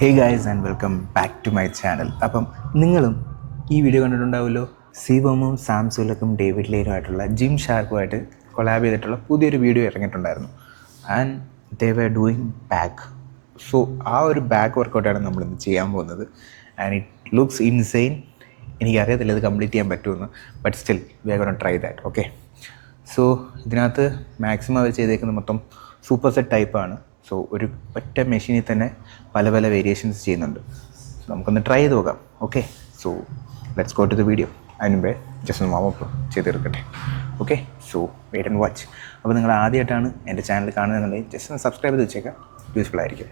Hey guys and welcome back to my channel. അപ്പം നിങ്ങളും ഈ വീഡിയോ കണ്ടിട്ടുണ്ടാവുമല്ലോ. സിവമും സാംസുലക്കും ഡേവിഡ് ലെയിനുമായിട്ടുള്ള ജിം ഷാർക്കുമായിട്ട് കൊളാബ് ചെയ്തിട്ടുള്ള പുതിയൊരു വീഡിയോ ഇറങ്ങിയിട്ടുണ്ടായിരുന്നു. And they were doing back. So ആ ഒരു ബാക്ക് വർക്കൗട്ടാണ് നമ്മളിന്ന് ചെയ്യാൻ പോകുന്നത്. And it looks insane. എനിക്കറിയത്തില്ല ഇത് കംപ്ലീറ്റ് ചെയ്യാൻ പറ്റുമെന്ന്, but still we are gonna try that. Okay, so ഇതിനകത്ത് മാക്സിമം അവർ ചെയ്തേക്കുന്നത് മൊത്തം സൂപ്പർ സെറ്റ് ടൈപ്പാണ്. സോ ഒരു ഒറ്റ മെഷീനിൽ തന്നെ പല പല വേരിയേഷൻസ് ചെയ്യുന്നുണ്ട്. സോ നമുക്കൊന്ന് ട്രൈ ചെയ്ത് നോക്കാം. Okay, so let's go to the video. അതിന് മുമ്പേ ജസ്റ്റ് ഒന്ന് വാമപ്പ് ചെയ്തെടുക്കട്ടെ. Okay, so wait and watch. അപ്പോൾ നിങ്ങൾ ആദ്യമായിട്ടാണ് എൻ്റെ ചാനൽ കാണുന്നതെന്നുണ്ടെങ്കിൽ ജസ്റ്റ് ഒന്ന് സബ്സ്ക്രൈബ് ചെയ്ത് വെച്ചേക്കാം, യൂസ്ഫുൾ ആയിരിക്കും.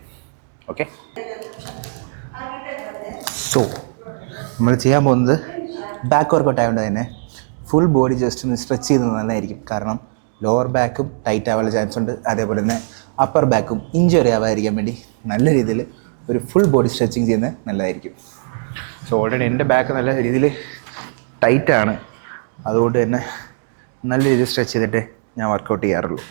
ഓക്കെ, സോ നമ്മൾ ചെയ്യാൻ പോകുന്നത് ബാക്ക് വർക്കൗട്ട് ആയതുകൊണ്ട് തന്നെ ഫുൾ ബോഡി ജസ്റ്റ് ഒന്ന് സ്ട്രെച്ച് ചെയ്യുന്നത് നല്ലതായിരിക്കും. കാരണം ലോവർ ബാക്കും ടൈറ്റ് ആവാനുള്ള ചാൻസ് ഉണ്ട്. അതേപോലെ തന്നെ അപ്പർ ബാക്കും ഇഞ്ചറി ആവാതിരിക്കാൻ വേണ്ടി നല്ല രീതിയിൽ ഒരു ഫുൾ ബോഡി സ്ട്രെച്ചിങ് ചെയ്യുന്നത് നല്ലതായിരിക്കും. സോ ഓൾറെഡി എൻ്റെ ബാക്ക് നല്ല രീതിയിൽ ടൈറ്റാണ്. അതുകൊണ്ട് തന്നെ നല്ല രീതിയിൽ സ്ട്രെച്ച് ചെയ്തിട്ട് ഞാൻ വർക്കൗട്ട് ചെയ്യാറുള്ളൂ.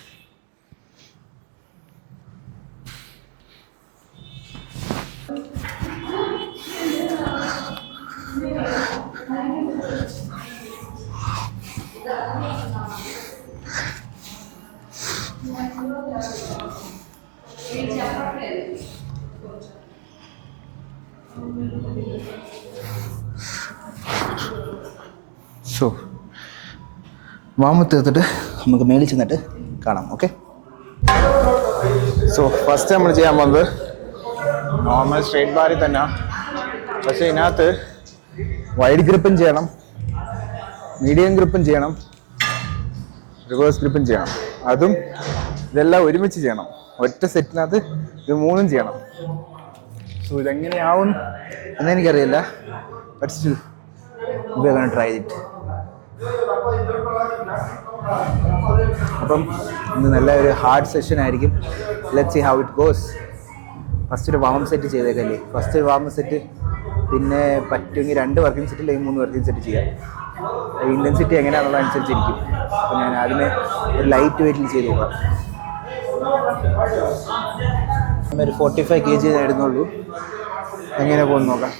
സോ വാമപ്പ് തീർത്തിട്ട് നമുക്ക് മേളിൽ ചെന്നിട്ട് കാണാം. ഓക്കെ, സോ ഫസ്റ്റ് നമ്മൾ ചെയ്യാൻ പോകുന്നത് നോർമൽ സ്ട്രേറ്റ് ബാറിൽ തന്നെ, പക്ഷേ ഇതിനകത്ത് വൈഡ് ഗ്രിപ്പും ചെയ്യണം, മീഡിയം ഗ്രിപ്പും ചെയ്യണം, റിവേഴ്സ് ഗ്രിപ്പും ചെയ്യണം. അതും ഇതെല്ലാം ഒരുമിച്ച് ചെയ്യണം. ഒറ്റ സെറ്റിനകത്ത് ഇത് മൂന്നും ചെയ്യണം. സോ ഇതെങ്ങനെയാവും എന്നെനിക്കറിയില്ല, but still we are gonna try it. അപ്പം ഇന്ന് നല്ല ഒരു ഹാർഡ് സെഷൻ ആയിരിക്കും. Let's see how it goes. First ഒരു വാം സെറ്റ് ചെയ്തേക്കല്ലേ. ഫസ്റ്റ് ഒരു വാം സെറ്റ്, പിന്നെ പറ്റുമെങ്കിൽ 2 വർക്കിംഗ് സെറ്റ് അല്ലെങ്കിൽ 3 വർക്കിംഗ് സെറ്റ് ചെയ്യാം. ഇൻറ്റൻസിറ്റി എങ്ങനെയാണെന്നുള്ള അനുസരിച്ചിരിക്കും. അപ്പോൾ ഞാൻ ആദ്യമേ ഒരു ലൈറ്റ് വെയിറ്റിൽ ചെയ്ത് നോക്കാം. ഒരു 45 kg നേടുന്നുള്ളൂ. എങ്ങനെ പോകുന്നു നോക്കാം.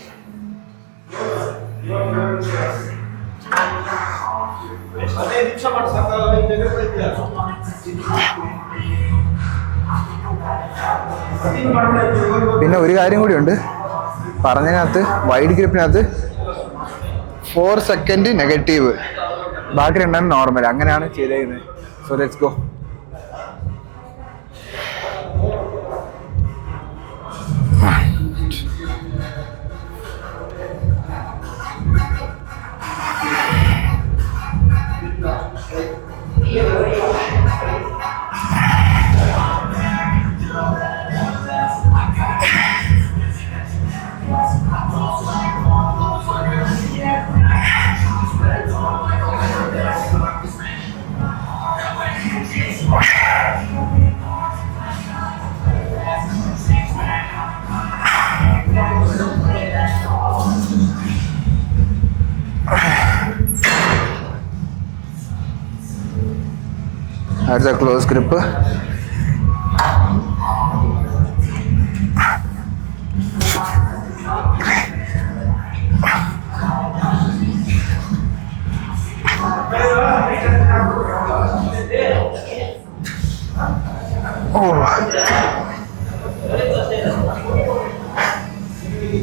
പിന്നെ ഒരു കാര്യം കൂടിയുണ്ട് പറഞ്ഞതിനകത്ത്, വൈഡ് ഗ്രിപ്പിനകത്ത് 4 സെക്കൻഡ് നെഗറ്റീവ്, ബാക്കി 2 നോർമൽ. അങ്ങനെയാണ് ചെയ്തേക്കുന്നത്. So let's go. That's a close grip.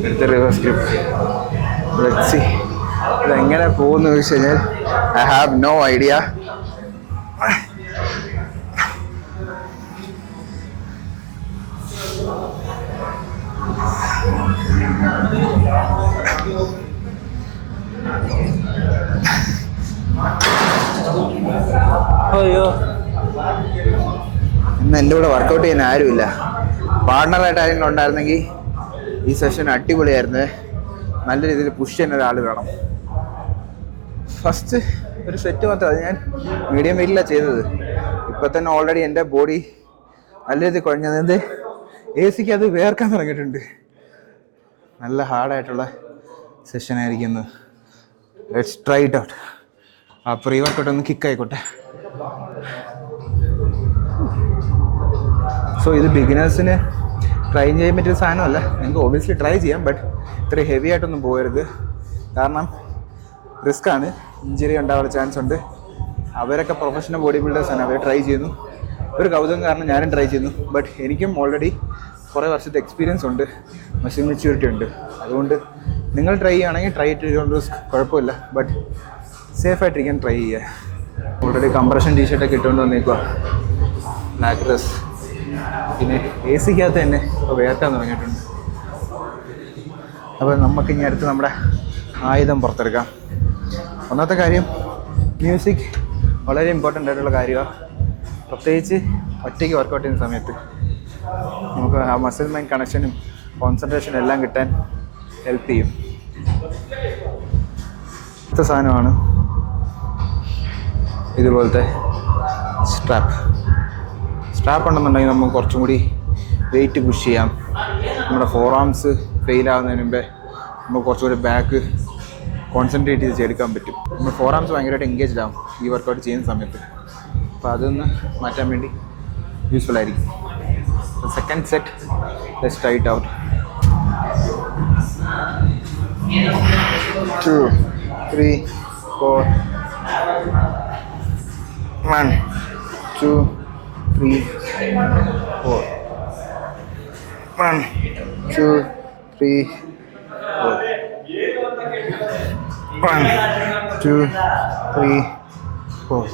It's a reverse grip. Let's see. ഇതെങ്ങനെ പോകുന്നു വെച്ച് കഴിഞ്ഞാൽ I have no idea. അയ്യോ, ഇന്ന് എൻ്റെ കൂടെ വർക്കൗട്ട് ചെയ്യാൻ ആരുമില്ല. പാർട്ണറായിട്ട് ആരെങ്കിലും ഉണ്ടായിരുന്നെങ്കിൽ ഈ സെഷൻ അടിപൊളിയായിരുന്നു. നല്ല രീതിയിൽ പുഷ് ചെയ്യുന്ന ഒരാൾ വേണം. ഫസ്റ്റ് ഒരു സെറ്റ് മാത്രം, അത് ഞാൻ മീഡിയം വെയിറ്റിലാണ് ചെയ്തത്. ഇപ്പം തന്നെ ഓൾറെഡി എൻ്റെ ബോഡി നല്ല രീതിയിൽ കുഴഞ്ഞത്. AC അത് വേർക്കാൻ തുടങ്ങിയിട്ടുണ്ട്. നല്ല ഹാർഡായിട്ടുള്ള സെഷനായിരിക്കുന്നു. Let's try it out. ആ പ്രീ വർക്കൗട്ട് ഒന്ന് കിക്ക് ആയിക്കോട്ടെ. സോ ഇത് ബിഗിനേഴ്സിന് ട്രൈ ചെയ്യാൻ പറ്റിയ സാധനമല്ല. നിങ്ങൾക്ക് ഒബ്വിയസ്ലി ട്രൈ ചെയ്യാം, ബട്ട് ഇത്ര ഹെവി ആയിട്ടൊന്നും പോകരുത്. കാരണം റിസ്ക്കാണ്, ഇഞ്ചുറി ഉണ്ടാവാനുള്ള ചാൻസ് ഉണ്ട്. അവരൊക്കെ പ്രൊഫഷണൽ ബോഡി ബിൽഡേഴ്സാണ്, അവർ ട്രൈ ചെയ്യുന്നു. ഒരു കൗതുകം കാരണം ഞാനും ട്രൈ ചെയ്യുന്നു. ബട്ട് എനിക്കും ഓൾറെഡി കുറേ വർഷത്തെ എക്സ്പീരിയൻസ് ഉണ്ട്, മസിൽ മെച്യൂരിറ്റി ഉണ്ട്. അതുകൊണ്ട് നിങ്ങൾ ട്രൈ ചെയ്യുകയാണെങ്കിൽ ട്രൈ ടു റിസ്ക്, കുഴപ്പമില്ല. ബട്ട് സേഫായിട്ടിരിക്കാൻ ട്രൈ ചെയ്യുക. ഓൾറെഡി കംപ്രഷൻ ടീഷർട്ടൊക്കെ ഇട്ടുകൊണ്ട് വന്നേക്കുക, ബ്ലാക്ക് ഡ്രസ്. പിന്നെ എ സിക്കകത്ത് തന്നെ ഇപ്പോൾ വേർക്കാൻ തുടങ്ങിയിട്ടുണ്ട്. അപ്പോൾ നമുക്ക് ഇനി അടുത്ത് നമ്മുടെ ആയുധം പുറത്തെടുക്കാം. ഒന്നാമത്തെ കാര്യം, മ്യൂസിക് വളരെ ഇമ്പോർട്ടൻ്റ് ആയിട്ടുള്ള കാര്യമാണ്. പ്രത്യേകിച്ച് ഒറ്റയ്ക്ക് വർക്കൗട്ട് ചെയ്യുന്ന സമയത്ത് നമുക്ക് ആ മസിൽ മൈൻഡ് കണക്ഷനും കോൺസെൻട്രേഷനും എല്ലാം കിട്ടാൻ ഹെൽപ്പ് ചെയ്യും. അടുത്ത സാധനമാണ് ഇതുപോലത്തെ സ്ട്രാപ്പ് ഉണ്ടെന്നുണ്ടെങ്കിൽ നമുക്ക് കുറച്ചും കൂടി വെയിറ്റ് പുഷ് ചെയ്യാം. നമ്മുടെ ഫോർ ആംസ് ഫെയിൽ ആകുന്നതിന് മുമ്പേ നമുക്ക് കുറച്ചുകൂടി ബാക്ക് കോൺസെൻട്രേറ്റ് ചെയ്ത് ചെയ്തെടുക്കാൻ പറ്റും. നമ്മൾ ഫോർ ആംസ് ഭയങ്കരമായിട്ട് എൻഗേജ്ഡ് ആവും ഈ വർക്കൗട്ട് ചെയ്യുന്ന സമയത്ത്. അപ്പോൾ അതൊന്ന് മാറ്റാൻ വേണ്ടി യൂസ്ഫുൾ ആയിരിക്കും. Second set, let's try it out. 2 3 4 1 2 3 4 1 2 3 4 1 2 3 4.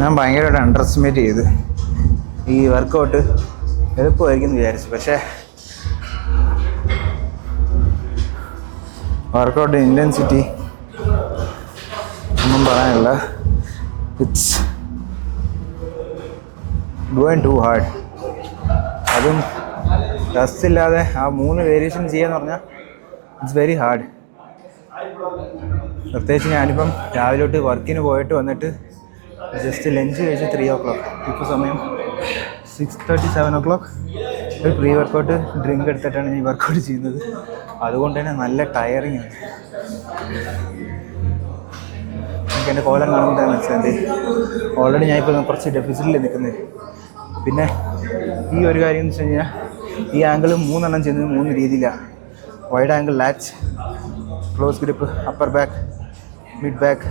ഞാൻ ഭയങ്കരമായിട്ട് അണ്ടർ എസ്റ്റിമേറ്റ് ചെയ്ത് ഈ വർക്കൗട്ട് എളുപ്പമായിരിക്കും എന്ന് വിചാരിച്ചു. പക്ഷേ വർക്കൗട്ട് ഇൻറ്റൻസിറ്റി ഒന്നും പറയാനില്ല. It's going to hard. അതും ഡസ്റ്റ് ഇല്ലാതെ ആ 3 വേരിയേഷൻ ചെയ്യാന്ന് പറഞ്ഞാൽ ഇറ്റ്സ് വെരി ഹാർഡ്. പ്രത്യേകിച്ച് ഞാനിപ്പം രാവിലെ തൊട്ട് വർക്കിന് പോയിട്ട് വന്നിട്ട് ജസ്റ്റ് ലഞ്ച് കഴിച്ച് 3 o'clock, ഇപ്പോൾ സമയം 6:30 7 o'clock. ഒരു പ്രീ വർക്കൗട്ട് ഡ്രിങ്ക് എടുത്തിട്ടാണ് ഞാൻ ഈ വർക്കൗട്ട് ചെയ്യുന്നത്. അതുകൊണ്ട് തന്നെ നല്ല ടയറിങ് ആണ്. എനിക്ക് എൻ്റെ കോലം കാണുമ്പോൾ മനസ്സിലായി ഓൾറെഡി ഞാൻ ഇപ്പോൾ കുറച്ച് ഡെഫിസിറ്റിൽ നിൽക്കുന്നത്. പിന്നെ ഈ ഒരു കാര്യം എന്ന് വെച്ച് കഴിഞ്ഞാൽ ഈ ആംഗിൾ 3 എണ്ണം ചെയ്യുന്നത് 3 രീതിയിലാണ്. Wide angle latch, close grip, upper back, mid back,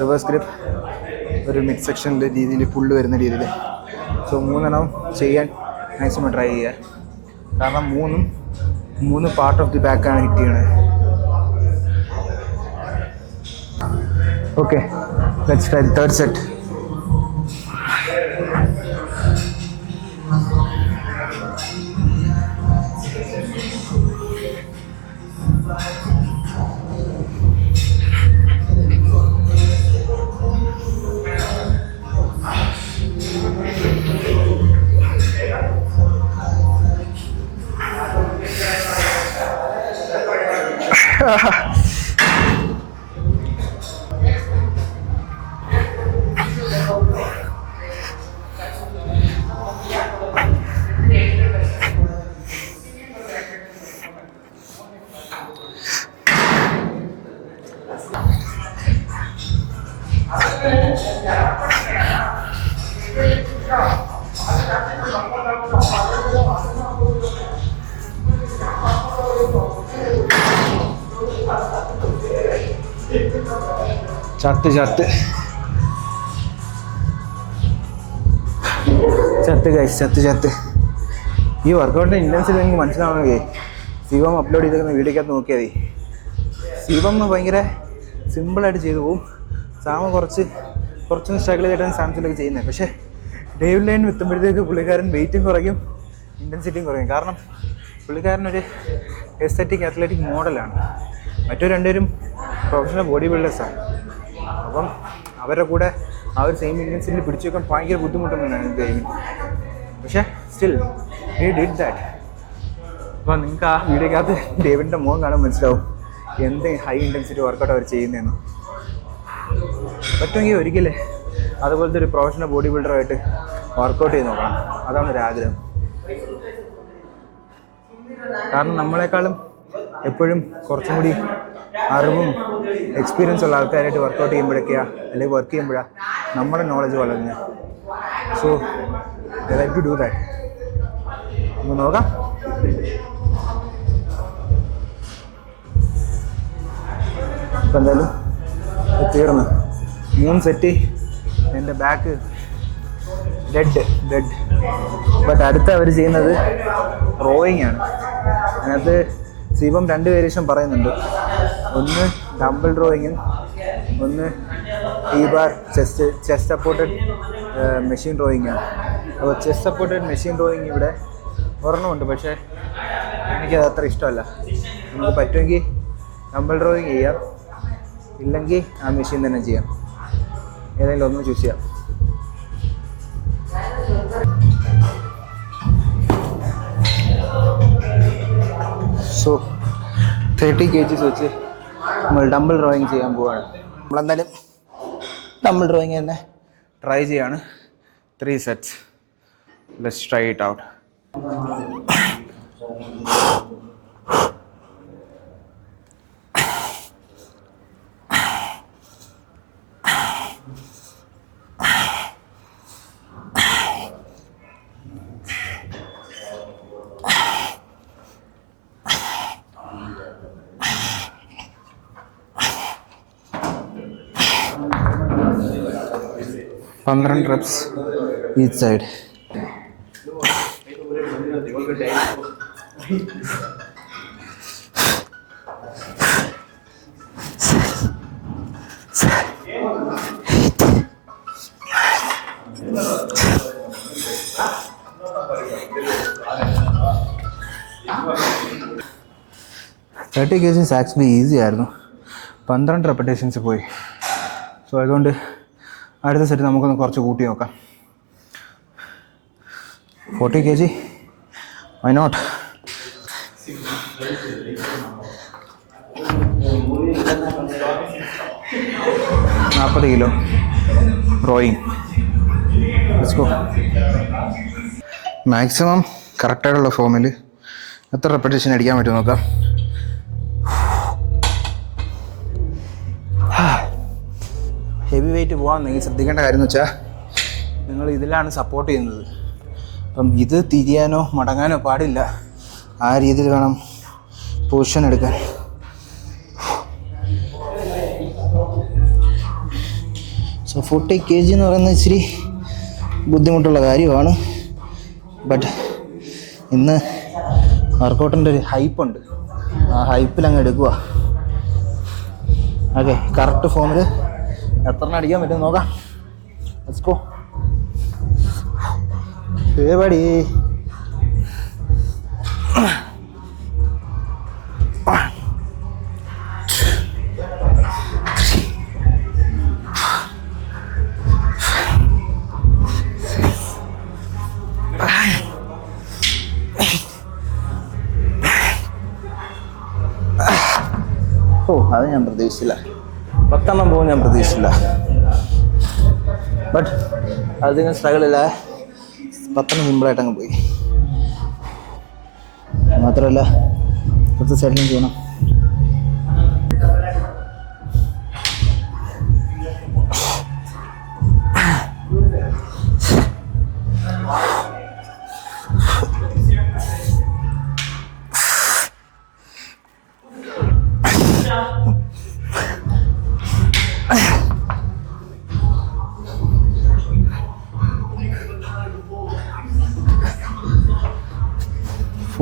reverse grip, ഒരു മിഡ് സെക്ഷനിലെ രീതിയിൽ പുള്ള് വരുന്ന രീതിയിൽ. സോ 3 എണ്ണം ചെയ്യാൻ മാക്സിമം ട്രൈ ചെയ്യുക. കാരണം 3 പാർട്ട് ഓഫ് ദി ബാക്കാണ് ഹിറ്റ് ചെയ്യണത്. Okay, let's try the third set. ചത്ത് ഈ വർക്കൗട്ടിൻ്റെ ഇൻറ്റൻസിറ്റി എനിക്ക് മനസ്സിലാവണമെങ്കിൽ ശിവം അപ്ലോഡ് ചെയ്തിരിക്കുന്ന വീഡിയോക്കകത്ത് നോക്കിയാൽ മതി. ശിവം ഭയങ്കര സിമ്പിളായിട്ട് ചെയ്തു പോവും. സാമ കുറച്ചൊന്ന് സ്ട്രഗിൾ ചെയ്തിട്ടാണ് സാംസങ്ങിലൊക്കെ ചെയ്യുന്നത്. പക്ഷേ ഡേവിഡ് ലൈൻ എത്തുമ്പോഴത്തേക്ക് പുള്ളിക്കാരൻ വെയിറ്റും കുറയ്ക്കും, ഇൻറ്റൻസിറ്റിയും കുറയും. കാരണം പുള്ളിക്കാരനൊരു എസ്തറ്റിക് അത്ലറ്റിക് മോഡലാണ്. മറ്റു രണ്ടുപേരും പ്രൊഫഷണൽ ബോഡി ബിൽഡേഴ്സാണ്. അപ്പം അവരുടെ കൂടെ ആ ഒരു സെയിം ഇൻറ്റൻസിറ്റിയിൽ പിടിച്ചു വെക്കാൻ ഭയങ്കര ബുദ്ധിമുട്ടുന്നതാണ് ഗെയിമിങ്. പക്ഷേ സ്റ്റിൽ ഹി ഡിഡ് ദാറ്റ്. അപ്പോൾ നിങ്ങൾക്ക് ആ വീഡിയോക്കകത്ത് ഡേവിഡിൻ്റെ മുഖം കാണാൻ മനസ്സിലാവും എന്ത് ഹൈ ഇൻറ്റൻസിറ്റി വർക്കൗട്ട് അവർ ചെയ്യുന്നതെന്ന്. പറ്റുമെങ്കിൽ ഒരിക്കലേ അതുപോലത്തെ ഒരു പ്രൊഫഷണൽ ബോഡി ബിൽഡറായിട്ട് വർക്കൗട്ട് ചെയ്ത് നോക്കണം. അതാണ് ഒരു ആഗ്രഹം. കാരണം നമ്മളെക്കാളും എപ്പോഴും കുറച്ചും കൂടി അറിവും എക്സ്പീരിയൻസ് ഉള്ള ആൾക്കാരായിട്ട് വർക്കൗട്ട് ചെയ്യുമ്പോഴൊക്കെയാണ് അല്ലെങ്കിൽ വർക്ക് ചെയ്യുമ്പോഴാണ് നമ്മുടെ നോളജ് വളരുന്നത്. So I like to do that. നമുക്ക് നോക്കാം. ഇപ്പം എന്തായാലും തീർന്ന് 3 സെറ്റ്. എൻ്റെ ബാക്ക് ഡെഡ്. ബട്ട് അടുത്ത അവർ ചെയ്യുന്നത് റോയിങ് ആണ്. അതിനകത്ത് ശിവം 2 വേരിയേഷൻ പറയുന്നുണ്ട്. ഒന്ന് ഡംബിൾ റോയിങ്ങും ഒന്ന് T-bar ചെസ്റ്റ് സപ്പോർട്ടഡ് മെഷീൻ റോയിങ്ങാണ്. അപ്പോൾ ചെസ്റ്റ് സപ്പോർട്ടഡ് മെഷീൻ റോയിങ് ഇവിടെ ഒരെണ്ണമുണ്ട്, പക്ഷേ എനിക്കത് അത്ര ഇഷ്ടമല്ല. നമുക്ക് പറ്റുമെങ്കിൽ ഡംബിൾ റോയിങ് ചെയ്യാം, ഇല്ലെങ്കിൽ ആ മെഷീൻ തന്നെ ചെയ്യാം. ഏതെങ്കിലും ഒന്ന് ചൂസ് ചെയ്യാം. സോ 30 kg വെച്ച് നമ്മൾ ഡംബിൾ ഡ്രോയിങ് ചെയ്യാൻ പോവുകയാണ്. നമ്മളെന്തായാലും ഡംബിൾ ഡ്രോയിങ് തന്നെ ട്രൈ ചെയ്യാണ്. 3 sets. Let's try it out. Reps 12 reps each side. Thirty kgs actually easy ആയിരുന്നു. 12 repetitions പോയി. സോ അതുകൊണ്ട് അടുത്ത സെറ്റ് നമുക്കൊന്ന് കുറച്ച് കൂട്ടി നോക്കാം. 40 kg, why not? $40 kilo Roing. Let's go. Maximum കറക്റ്റായിട്ടുള്ള ഫോമിൽ എത്ര റെപ്പറ്റീഷൻ അടിക്കാൻ പറ്റും നോക്കാം. ഹെവി വെയിറ്റ് പോകാൻ നിങ്ങൾ ശ്രദ്ധിക്കേണ്ട കാര്യം എന്ന് വെച്ചാൽ നിങ്ങൾ ഇതിലാണ് സപ്പോർട്ട് ചെയ്യുന്നത്. അപ്പം ഇത് തിരിയാനോ മടങ്ങാനോ പാടില്ല. ആ രീതിയിൽ വേണം പൊസിഷൻ എടുക്കാൻ. സോ 40 kg എന്ന് പറയുന്നത് ഇച്ചിരി ബുദ്ധിമുട്ടുള്ള കാര്യമാണ്. ബട്ട് ഇന്ന് വർക്കൗട്ടിൻ്റെ ഒരു ഹൈപ്പുണ്ട്. ആ ഹൈപ്പിൽ അങ്ങ് എടുക്കുക. ഓക്കെ, കറക്റ്റ് ഫോമിൽ എത്ര അടിക്കാൻ പറ്റും നോക്കാം. Let's go. ഏപടി അത് ഞാൻ പ്രതീക്ഷിച്ചില്ല. 10 പോകും ഞാൻ പ്രതീക്ഷിച്ചില്ല. ബട്ട് അധികം സ്ട്രഗിളില്ല. 10 സിമ്പിളായിട്ട് അങ്ങ് പോയി. മാത്രമല്ല കുറച്ച് സെറ്റിലും ചെയ്യണം.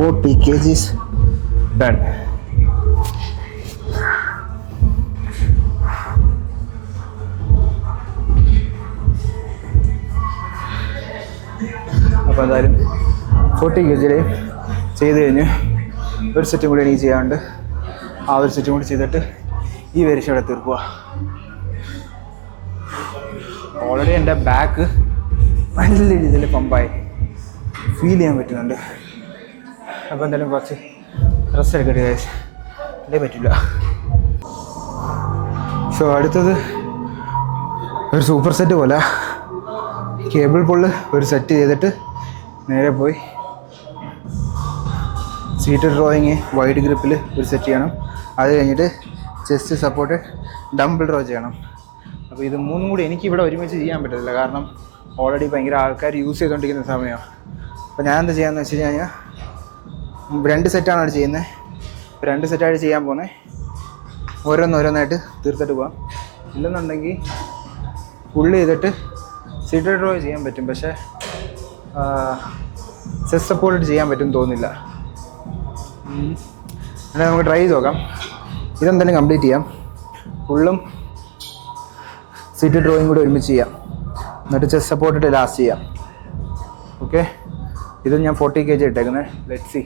$40 kgs done. അപ്പോൾ എന്തായാലും 40 kg ചെയ്ത് കഴിഞ്ഞ് ഒരു സെറ്റും കൂടി എനിക്ക് ചെയ്യാറുണ്ട്. ആ ഒരു സെറ്റും കൂടി ചെയ്തിട്ട് ഈ വേരിയേഷൻ ഇവിടെ തീർക്കുക. ഓൾറെഡി എൻ്റെ ബാക്ക് നല്ല രീതിയിൽ പമ്പായി ഫീൽ ചെയ്യാൻ പറ്റുന്നുണ്ട്. അപ്പോൾ എന്തായാലും കുറച്ച് റെസ്റ്റ് എടുക്കട്ടെ ഗൈസ്, അല്ലേ പറ്റില്ല. സോ അടുത്തത് ഒരു സൂപ്പർ സെറ്റ് പോലെ കേബിൾ പുള്ള് ഒരു സെറ്റ് ചെയ്തിട്ട് നേരെ പോയി സീറ്റഡ് ഡ്രോയിങ് വൈഡ് ഗ്രിപ്പിൽ ഒരു സെറ്റ് ചെയ്യണം. അത് കഴിഞ്ഞിട്ട് ചെസ്റ്റ് സപ്പോർട്ട് ഡംബിൾ ഡ്രോ ചെയ്യണം. അപ്പോൾ ഇത് മൂന്നും കൂടി എനിക്കിവിടെ ഒരുമിച്ച് ചെയ്യാൻ പറ്റത്തില്ല, കാരണം ഓൾറെഡി ഭയങ്കര ആൾക്കാർ യൂസ് ചെയ്തുകൊണ്ടിരിക്കുന്ന സമയമാണ്. അപ്പോൾ ഞാൻ എന്താ ചെയ്യാമെന്ന് വെച്ച് കഴിഞ്ഞാൽ 2 സെറ്റാണ് അവിടെ ചെയ്യുന്നത്. 2 സെറ്റായിട്ട് ചെയ്യാൻ പോകുന്നത്. ഓരോന്നോരോന്നായിട്ട് തീർത്തിട്ട് പോകാം. ഇല്ലെന്നുണ്ടെങ്കിൽ പുള്ള് ചെയ്തിട്ട് സീറ്റഡ് ഡ്രോ ചെയ്യാൻ പറ്റും, പക്ഷേ ചെസ്റ്റ് സപ്പോർട്ട് ചെയ്യാൻ പറ്റും തോന്നുന്നില്ല. എന്നാൽ നമുക്ക് ട്രൈ ചെയ്ത് നോക്കാം. ഇതെന്തായാലും കംപ്ലീറ്റ് ചെയ്യാം. ഫുള്ളും സീറ്റഡ് ഡ്രോയിങ് കൂടി ഒരുമിച്ച് ചെയ്യാം, എന്നിട്ട് ചെസ്റ്റ് സപ്പോർട്ടിട്ട് ലാസ്റ്റ് ചെയ്യാം. ഓക്കെ, ഇത് ഞാൻ 40 kg ഇട്ടേക്കുന്നത്. Let's see.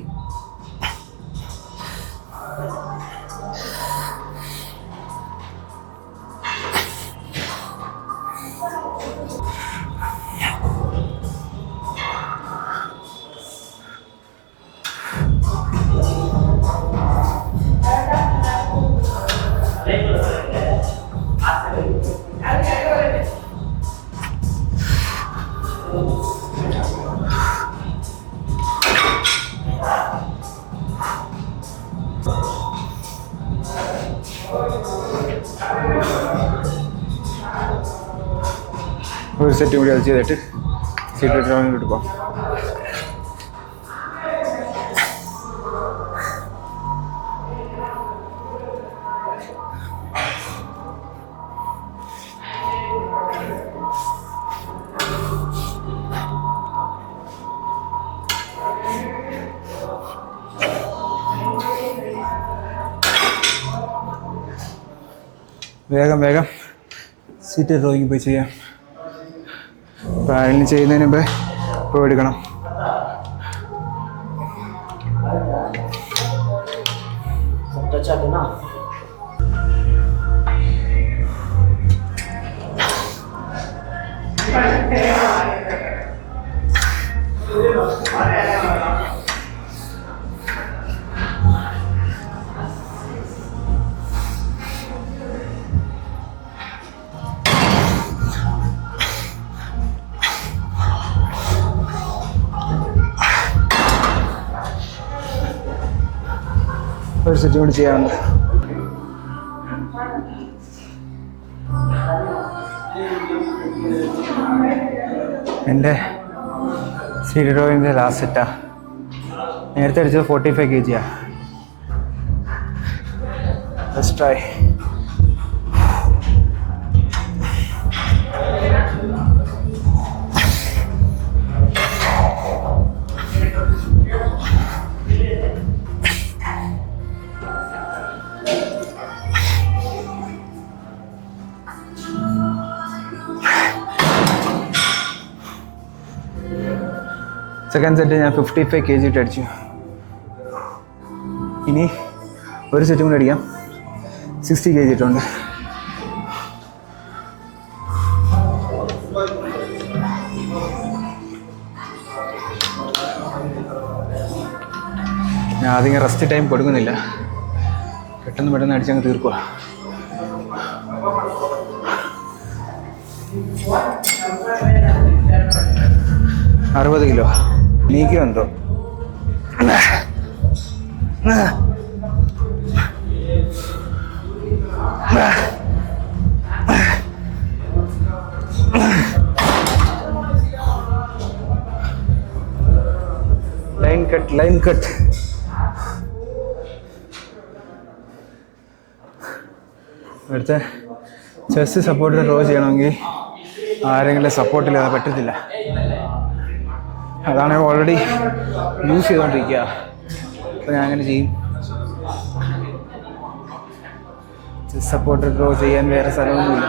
ഒരു സെറ്റ് കൂടി അത് ചെയ്തിട്ട് സീറ്റഡ് ഡ്രോയിങ് എടുക്കാം. വേഗം വേഗം സീറ്റഡ് ഡ്രോയിങ് പോയി ചെയ്യാം. പാരലിന് ചെയ്യുന്നതിന് മുമ്പേ പോയി എടുക്കണം. ഒരു സെറ്റ് കൂടി ചെയ്യാറുണ്ട്. എൻ്റെ സീറ്റഡ് ഡ്രോയിങ്ങിൻ്റെ ലാസ്റ്റ് സെറ്റാ. നേരത്തെ അടിച്ചത് 45 kg. Let's try. Second set ഞാൻ 55 kg ഇട്ട് അടിച്ചു. ഇനി ഒരു സെറ്റും കൂടി അടിക്കാം. 60 kg ഇട്ടുണ്ട്. ഞാൻ ആദ്യം റെസ്റ്റ് ടൈം കൊടുക്കുന്നില്ല, പെട്ടെന്ന് അടിച്ചങ്ങ് തീർക്കുക. $60 കിലോ നീക്കുന്നുണ്ടോ? Line cut. ഇവിടുത്തെ ചെസ്റ്റ് സപ്പോർട്ട് ഡ്രോ ചെയ്യണമെങ്കിൽ ആരെങ്കിലും സപ്പോർട്ടില്ലാതെ പറ്റത്തില്ല. അതാണ് ഓൾറെഡി യൂസ് ചെയ്തുകൊണ്ടിരിക്കുക. അപ്പോൾ ഞാൻ അങ്ങനെ ചെയ്യും. ചെസ്റ്റ് സപ്പോർട്ട് ഡ്രോ ചെയ്യാൻ വേറെ സ്ഥലമൊന്നുമില്ല.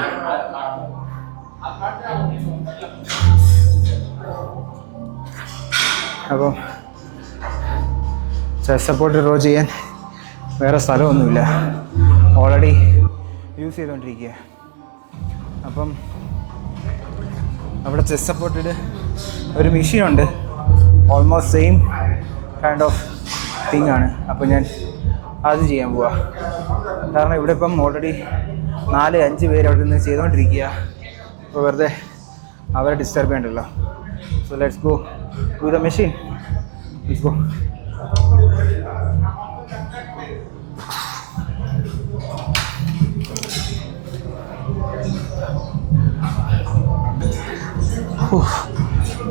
അപ്പോൾ ചെസ്റ്റ് സപ്പോർട്ട് ഡ്രോ ചെയ്യാൻ വേറെ സ്ഥലമൊന്നുമില്ല, ഓൾറെഡി യൂസ് ചെയ്തുകൊണ്ടിരിക്കുക. അപ്പം അവിടെ ചെസ്റ്റ് സപ്പോർട്ടിൽ ഒരു മെഷീനുണ്ട്, ഓൾമോസ്റ്റ് സെയിം കൈൻഡ് ഓഫ് തിങ്ങാണ്. അപ്പോൾ ഞാൻ അത് ചെയ്യാൻ പോവാ. കാരണം ഇവിടെ ഇപ്പം ഓൾറെഡി 4-5 പേര് അവിടെ നിന്ന് ചെയ്തുകൊണ്ടിരിക്കുക. അപ്പോൾ വെറുതെ അവരെ ഡിസ്റ്റർബ് ചെയ്യണ്ടല്ലോ. So let's go to the machine. Let's go.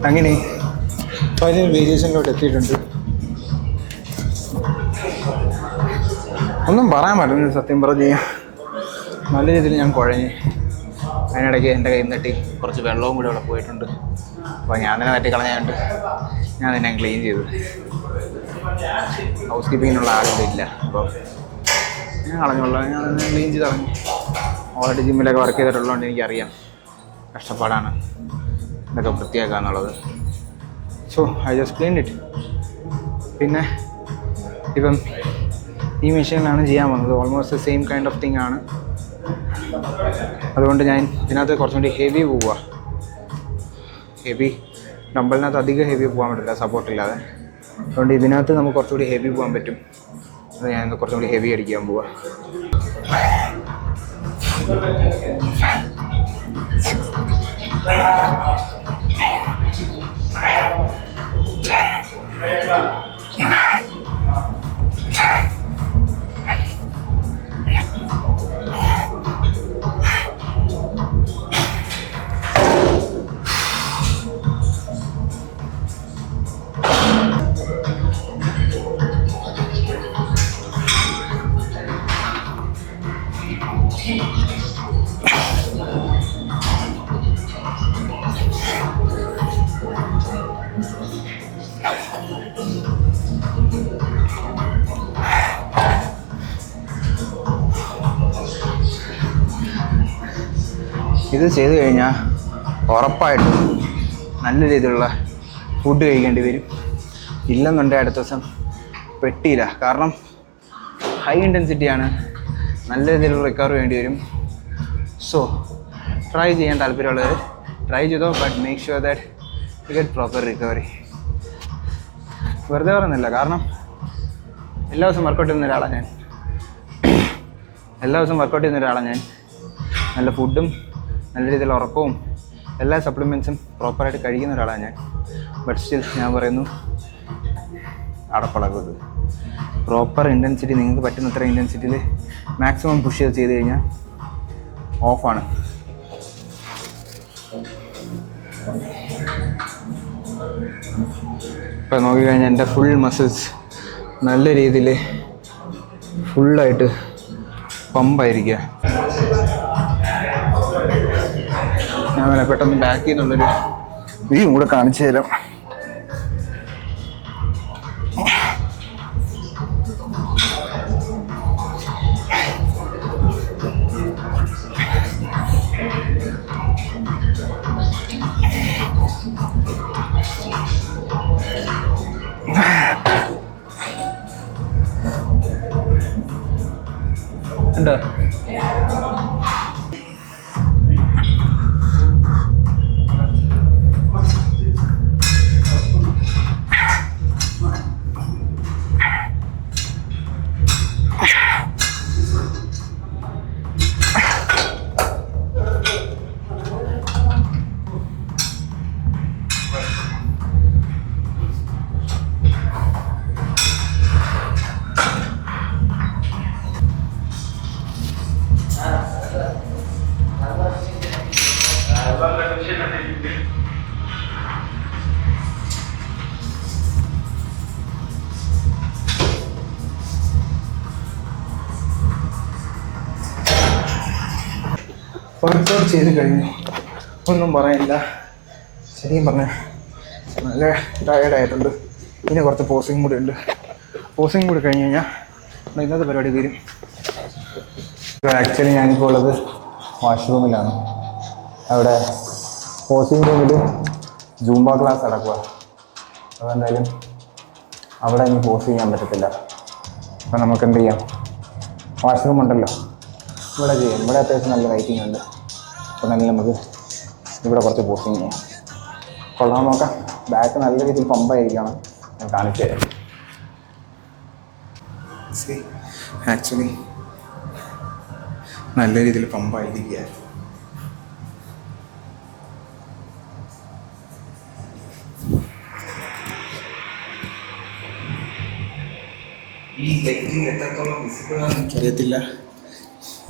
അങ്ങനെ ഫൈനൽ വേരിയേഷനിലോട്ട് എത്തിയിട്ടുണ്ട്. ഒന്നും പറയാൻ പറ്റുന്നില്ല സത്യം പറഞ്ഞ്. നല്ല രീതിയിൽ ഞാൻ കുഴഞ്ഞ്. അതിനിടയ്ക്ക് എൻ്റെ കയ്യിൽ നിന്ന് തട്ടി കുറച്ച് വെള്ളവും കൂടി അവിടെ പോയിട്ടുണ്ട്. അപ്പോൾ ഞാൻ തന്നെ തട്ടി കളഞ്ഞുകൊണ്ട് ഞാൻ തന്നെ ക്ലീൻ ചെയ്തു. ഹൗസ് കീപ്പിങ്ങിനുള്ള ആളിവിടെ ഇല്ല. അപ്പോൾ ഞാൻ കളഞ്ഞുള്ള ഞാൻ തന്നെ ക്ലീൻ ചെയ്ത് കളഞ്ഞു. ഓൾറെഡി ജിമ്മിലൊക്കെ വർക്ക് ചെയ്തിട്ടുള്ളതുകൊണ്ട് എനിക്കറിയാം കഷ്ടപ്പാടാണ് ഇതൊക്കെ വൃത്തിയാക്കുക എന്നുള്ളത്. So I just clean it. പിന്നെ ഇപ്പം ഈ മെഷീനിലാണ് ചെയ്യാൻ വന്നത്. Almost same kind of thing ആണ്. അതുകൊണ്ട് ഞാൻ ഇതിനകത്ത് കുറച്ചും കൂടി ഹെവി പോവുക. ഹെവി ഡമ്പലിനകത്ത് അധികം ഹെവി പോകാൻ പറ്റില്ല സപ്പോർട്ടില്ലാതെ. അതുകൊണ്ട് ഇതിനകത്ത് നമുക്ക് കുറച്ചുകൂടി ഹെവി പോകാൻ പറ്റും. അത് ഞാൻ കുറച്ചും കൂടി ഹെവി അടിക്കാൻ പോവുക. ഇത് ചെയ്ത് കഴിഞ്ഞാൽ ഉറപ്പായിട്ടും നല്ല രീതിയിലുള്ള ഫുഡ് കഴിക്കേണ്ടി വരും. ഇല്ലെന്നുണ്ടെങ്കിൽ അടുത്ത ദിവസം പെട്ടിയില്ല. കാരണം ഹൈ ഇൻറ്റൻസിറ്റിയാണ്. നല്ല രീതിയിലുള്ള റിക്കവറി വേണ്ടി വരും. സോ ട്രൈ ചെയ്യാൻ താല്പര്യമുള്ളവർ ട്രൈ ചെയ്തോ. But make sure that you get proper recovery. വെറുതെ പറയുന്നില്ല. കാരണം എല്ലാ ദിവസവും വർക്കൗട്ട് ചെയ്യുന്ന ഒരാളാണ് ഞാൻ. നല്ല ഫുഡും നല്ല രീതിയിൽ ഉറക്കവും എല്ലാ സപ്ലിമെൻറ്റ്സും പ്രോപ്പറായിട്ട് കഴിക്കുന്ന ഒരാളാണ് ഞാൻ. ബട്ട് സ്റ്റിൽ ഞാൻ പറയുന്നു അടപ്പളകത്. പ്രോപ്പർ ഇൻറ്റൻസിറ്റി നിങ്ങൾക്ക് പറ്റുന്നത്ര ഇൻറ്റൻസിറ്റിയിൽ മാക്സിമം പുഷ് ചെയ്ത് കഴിഞ്ഞാൽ ഓഫാണ്. ഇപ്പോൾ നോക്കിക്കഴിഞ്ഞാൽ എൻ്റെ ഫുൾ മസിൽസ് നല്ല രീതിയിൽ ഫുള്ളായിട്ട് പമ്പായിരിക്കുക. ഞാൻ വേണേൽ പെട്ടെന്ന് ബാക്കിൽ നിന്നുള്ളൊരു വ്യൂ കൂടെ കാണിച്ചു തരാം. ഉണ്ടോ? വർക്കൗട്ട് ചെയ്ത് കഴിഞ്ഞു. ഒന്നും പറയാനില്ല. ശരിയും പറഞ്ഞ നല്ല ടയേർഡായിട്ടുണ്ട്. പിന്നെ കുറച്ച് പോസിങ് കൂടി ഉണ്ട്. പോസിങ് കൂടി കഴിഞ്ഞ് കഴിഞ്ഞാൽ ഇന്നത്തെ പരിപാടി തീരും. ആക്ച്വലി ഞാനിപ്പോൾ ഉള്ളത് വാഷ്റൂമിലാണ്. അവിടെ പോസിങ് റൂമിൽ ജൂംബ ക്ലാസ് നടക്കുക. അതെന്തായാലും അവിടെ ഇനി പോസ് ചെയ്യാൻ പറ്റത്തില്ല. അപ്പം നമുക്ക് എന്ത് ചെയ്യാം, വാഷ്റൂം ഉണ്ടല്ലോ, ഇവിടെ ചെയ്യാം. ഇവിടെ അത്യാവശ്യം നല്ല ലൈറ്റിംഗ് ഉണ്ട്. അപ്പോൾ നല്ല നമുക്ക് ഇവിടെ കുറച്ച് പോസിങ് ചെയ്യാം. കൊള്ളാൻ നോക്കാം. ബാക്ക് നല്ല രീതിയിൽ പമ്പായിരിക്കണം. ഞാൻ കാണിച്ചു തരാം. സി ആക്ച്വലി നല്ല രീതിയിൽ പമ്പായിരിക്കുക. ഈ ലൈറ്റിംഗ് എത്രത്തോളം വിസിബിൾ ആണെന്ന് എനിക്കറിയത്തില്ല.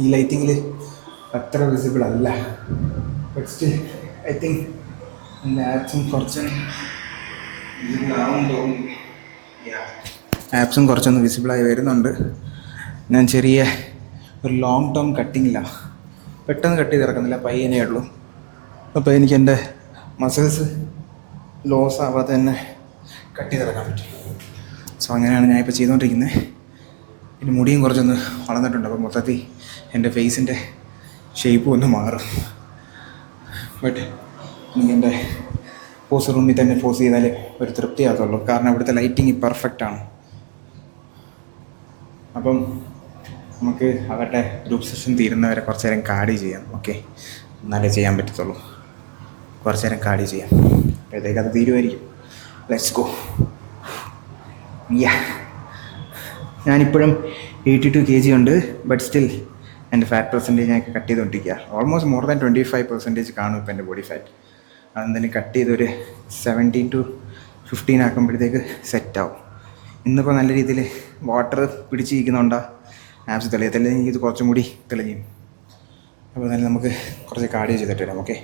ഈ ലൈറ്റിങ്ങിൽ അത്ര വിസിബിൾ അല്ല. ബട്ട് സ്റ്റിൽ ഐ തിങ്ക് എൻ്റെ ആപ്സും കുറച്ചൊന്ന് വിസിബിളായി വരുന്നുണ്ട്. ഞാൻ ചെറിയ ഒരു ലോങ് ടേം കട്ടിങ്ങില്ല, പെട്ടെന്ന് കട്ട് ചെയ്ത് ഇറക്കുന്നില്ല, പയ്യനേ ഉള്ളൂ. അപ്പോൾ എനിക്ക് എൻ്റെ മസിൽസ് ലോസ് ആവാതെ തന്നെ കട്ട് ചെയ്തിറക്കാൻ പറ്റും. സോ അങ്ങനെയാണ് ഞാനിപ്പോൾ ചെയ്തുകൊണ്ടിരിക്കുന്നത്. പിന്നെ മുടിയും കുറച്ചൊന്ന് വളർന്നിട്ടുണ്ട്. അപ്പോൾ മൊത്തത്തിൽ എൻ്റെ ഫേസിൻ്റെ ഷേപ്പും ഒന്ന് മാറും. ബട്ട് എനിക്കെൻ്റെ പോസ് റൂമിൽ തന്നെ പോസ് ചെയ്താലേ ഒരു തൃപ്തിയാകത്തുള്ളൂ. കാരണം ഇവിടുത്തെ ലൈറ്റിങ് പെർഫെക്റ്റാണ്. അപ്പം നമുക്ക് അവരുടെ ഗ്രൂപ്പ് സെഷൻ തീരുന്നവരെ കുറച്ച് നേരം കാർഡി ചെയ്യാം. ഓക്കെ, എന്നാലേ ചെയ്യാൻ പറ്റത്തുള്ളൂ. കുറച്ച് നേരം കാർഡി ചെയ്യാം. അപ്പോഴത്തേക്ക് അത് തീരുമായിരിക്കും. Let's go. ഞാനിപ്പോഴും 82 kg ഉണ്ട്. ബട്ട് സ്റ്റിൽ എൻ്റെ ഫാറ്റ് പെർസെൻറ്റേജ് ഞാൻ കട്ട് ചെയ്തുകൊണ്ടിരിക്കുക. ഓൾമോസ്റ്റ് മോർ ദാൻ 25% കാണും ഇപ്പോൾ എൻ്റെ ബോഡി ഫാറ്റ്. അതെന്തെങ്കിലും കട്ട് ചെയ്തൊരു 17 to 15 ആക്കുമ്പോഴത്തേക്ക് സെറ്റാവും. ഇന്നിപ്പോൾ നല്ല രീതിയിൽ വാട്ടർ പിടിച്ചിരിക്കുന്നുണ്ടാണ് ആപ്സ് തെളിയത്തില്ല. എനിക്കിത് കുറച്ചും കൂടി തെളിഞ്ഞു. അപ്പോൾ തന്നെ നമുക്ക് കുറച്ച് കാർഡിയോ ചെയ്തിട്ട് വരാം. ഓക്കെ,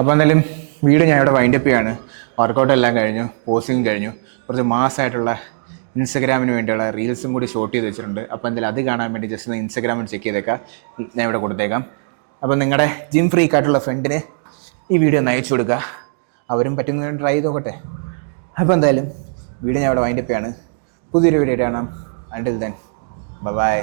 അപ്പോൾ എന്തായാലും വീഡിയോ ഞാൻ ഇവിടെ വൈൻഡപ്പ് ചെയ്യാണ്. വർക്കൗട്ട് എല്ലാം കഴിഞ്ഞു, പോസ്റ്റിങ് കഴിഞ്ഞു. കുറച്ച് മാസമായിട്ടുള്ള ഇൻസ്റ്റഗ്രാമിന് വേണ്ടിയുള്ള റീൽസും കൂടി ഷൂട്ട് ചെയ്ത് വെച്ചിട്ടുണ്ട്. അപ്പോൾ എന്തായാലും അത് കാണാൻ വേണ്ടി ജസ്റ്റ് ഒന്ന് ഇൻസ്റ്റഗ്രാമിൽ ചെക്ക് ചെയ്തേക്കാം. ഞാൻ ഇവിടെ കൊടുത്തേക്കാം. അപ്പോൾ നിങ്ങളുടെ ജിം ഫ്രീക്കായിട്ടുള്ള ഫ്രണ്ടിന് ഈ വീഡിയോ ഒന്ന് അയച്ചു കൊടുക്കുക. അവരും പറ്റുന്ന ട്രൈ ചെയ്ത് നോക്കട്ടെ. അപ്പോൾ എന്തായാലും വീഡിയോ ഞാൻ ഇവിടെ വൈൻഡപ്പ് ചെയ്യാണ്. പുതിയൊരു വീഡിയോ കാണാം. Until then bye.